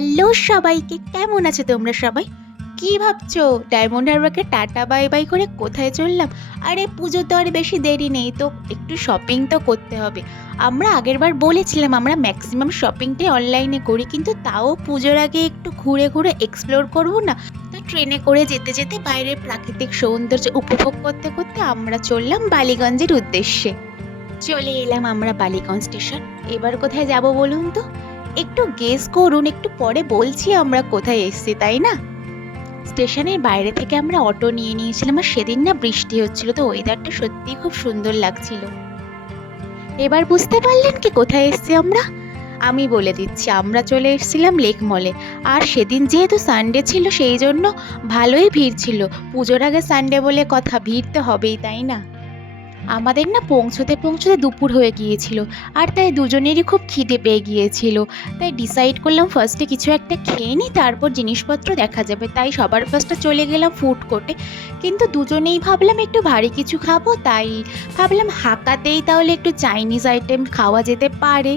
Hello সবাইকে, কেমন আছো তোমরা সবাই? কি ভাবছো ডায়মন্ড হারবারকে টাটা বাই বাই করে কোথায় চললাম? আরে পুজো তো আর বেশি দেরি নেই, তো একটু শপিং তো করতে হবে। আমরা আগেরবার বলেছিলাম আমরা ম্যাক্সিমাম শপিংটাই অনলাইনে করি, কিন্তু তাও পুজোর আগে একটু ঘুরে ঘুরে এক্সপ্লোর করব না? তো ট্রেনে করে যেতে যেতে বাইরের প্রাকৃতিক সৌন্দর্য উপভোগ করতে করতে আমরা চললাম বালিগঞ্জের উদ্দেশ্যে। চলে এলাম আমরা বালিগঞ্জ স্টেশন। এবার কোথায় যাব বলুন তো? একটু গেস করুন, একটু পরে বলছি আমরা কোথায় এসেছি, তাই না? স্টেশনের বাইরে থেকে আমরা অটো নিয়ে নিয়েছিলাম, আর সেদিন না বৃষ্টি হচ্ছিল, তো ওয়েদারটা সত্যিই খুব সুন্দর লাগছিল। এবার বুঝতে পারলেন কি কোথায় এসেছি আমরা? আমি বলে দিচ্ছি, আমরা চলে এসেছিলাম লেক মলে। আর সেদিন যেহেতু সানডে ছিল, সেই জন্য ভালোই ভিড় ছিল। পুজোর আগে সানডে বলে কথা, ভিড় তো হবেই, তাই না? আমাদের না পৌঁছতে পৌঁছতে দুপুর হয়ে গিয়েছিল, আর তাই দুজনেরই খুব খিদে পেয়ে গিয়েছিল। তাই ডিসাইড করলাম ফার্স্টে কিছু একটা খেয়ে নিই, তারপর জিনিসপত্র দেখা যাবে। তাই সবার ফার্স্টে চলে গেলাম ফুড কোর্টে। কিন্তু দুজনেই ভাবলাম একটু ভারী কিছু খাবো, তাই ভাবলাম হাকাতেই তাহলে একটু চাইনিজ আইটেম খাওয়া যেতে পারে।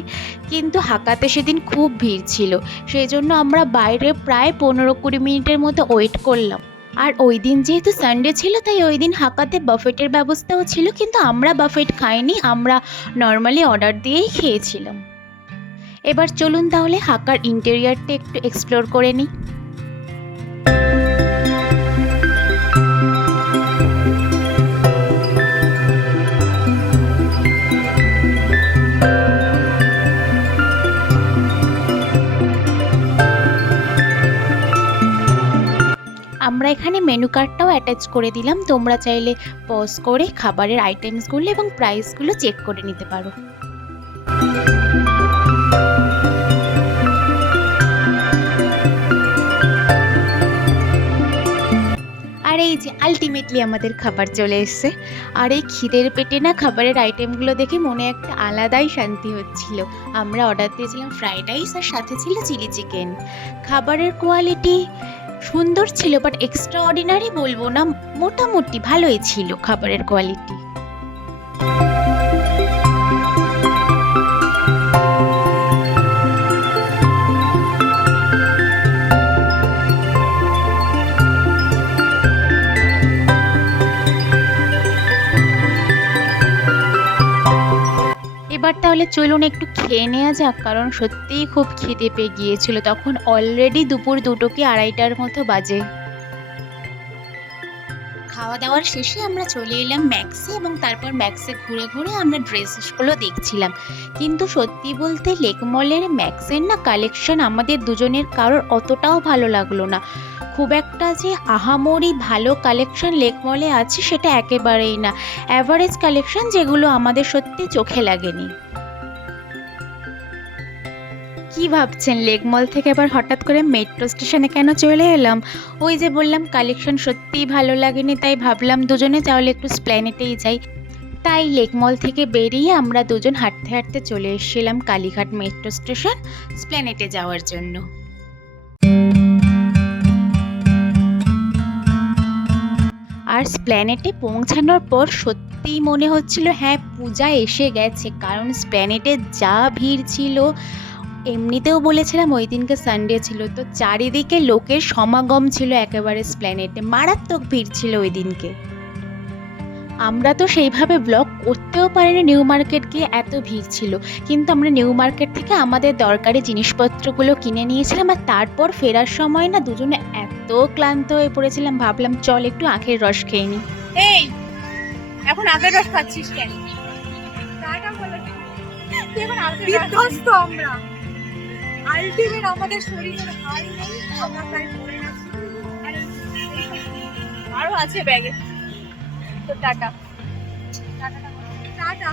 কিন্তু হাকাতে সেদিন খুব ভিড় ছিল, সেই জন্য আমরা বাইরে প্রায় 15-20 মিনিটের মতো ওয়েট করলাম। আর ওই দিন যেহেতু সানডে ছিল, তাই ওই দিন হাকাতে বাফেটের ব্যবস্থাও ছিল, কিন্তু আমরা বাফেট খাইনি, আমরা নর্মালি অর্ডার দিয়েই খেয়েছিলাম। এবার চলুন তাহলে হাকার ইন্টেরিয়ারটা একটু এক্সপ্লোর করে নিই। আমরা এখানে মেনু কার্ডটাও অ্যাটাচ করে দিলাম, তোমরা চাইলে পজ করে খাবারের আইটেমসগুলো এবং প্রাইসগুলো চেক করে নিতে পারো। আর এই যে আলটিমেটলি আমাদের খাবার চলে এসেছে। আর এই খিদের পেটে না খাবারের আইটেমগুলো দেখে মনে একটা আলাদাই শান্তি হচ্ছিল। আমরা অর্ডার দিয়েছিলাম ফ্রাইড রাইস, আর সাথে ছিল চিলি চিকেন। খাবারের কোয়ালিটি সুন্দর ছিল, বাট এক্সট্রা অর্ডিনারি বলবো না, মোটামুটি ভালোই ছিল খাবারের কোয়ালিটি। এবার তাহলে চলুন একটু খেয়ে নেওয়া যাক, কারণ সত্যিই খুব খিদে পেয়ে গিয়েছিল। তখন অলরেডি দুপুর 2টো কি 2:30টার মতো বাজে। খাওয়া দাওয়ার শেষে আমরা চলে এলাম ম্যাক্সে, এবং তারপর ম্যাক্সে ঘুরে ঘুরে আমরা ড্রেসগুলো দেখছিলাম। কিন্তু সত্যি বলতে লেক মলের ম্যাক্সের না কালেকশন আমাদের দুজনের কারোর অতটাও ভালো লাগলো না। খুব একটা যে আহামরি ভালো কালেকশন লেক মলে আছে সেটা একেবারেই না, অ্যাভারেজ কালেকশন, যেগুলো আমাদের সত্যি চোখে লাগেনি। কি ভাবছেন লেক মল থেকে আবার হঠাৎ করে মেট্রো স্টেশনে কেন চলে এলাম? ওই যে বললাম কালেকশন সত্যিই ভালো লাগেনি, তাই ভাবলাম দুজনে তাহলে একটু স্প্ল্যানেটেই যাই। তাই লেক মল থেকে বেরিয়ে আমরা দুজন হাঁটতে হাঁটতে চলে এসেছিলাম কালীঘাট মেট্রো স্টেশন স্প্ল্যানেটে যাওয়ার জন্য। আর স্প্ল্যানেটে পৌঁছানোর পর সত্যিই মনে হচ্ছিল হ্যাঁ পূজা এসে গেছে, কারণ স্প্ল্যানেটে যা ভিড় ছিল। এমনিতেও বলেছিলাম ওই দিনকে সানডে ছিল, তো চারিদিকে লোকের সমাগম ছিল একেবারে স্প্ল্যানেটে, মারাত্মক ভিড় ছিল ওই দিনকে। আমরা তো সেইভাবে ব্লগ করতেও পারিনি নিউ মার্কেট গিয়ে, এত ভিড় ছিল। কিন্তু আমরা নিউ মার্কেট থেকে আমাদের দরকারি জিনিসপত্রগুলো কিনে নিয়েছিলাম, আর তারপর ফেরার সময় না দুজনে এত ক্লান্ত হয়ে পড়েছিলাম, ভাবলাম চল একটু আখের রস খেয়ে নিই। এই এখন আখের রস খাচ্ছিস কেন? বিধ্বস্ত আমরা, আলটিমেট আমাদের শরীরের হাল নেই, আমরা প্রায় মরে যাচ্ছি। আরো আছে ব্যাগে। তো টাটা টাটা টাটা।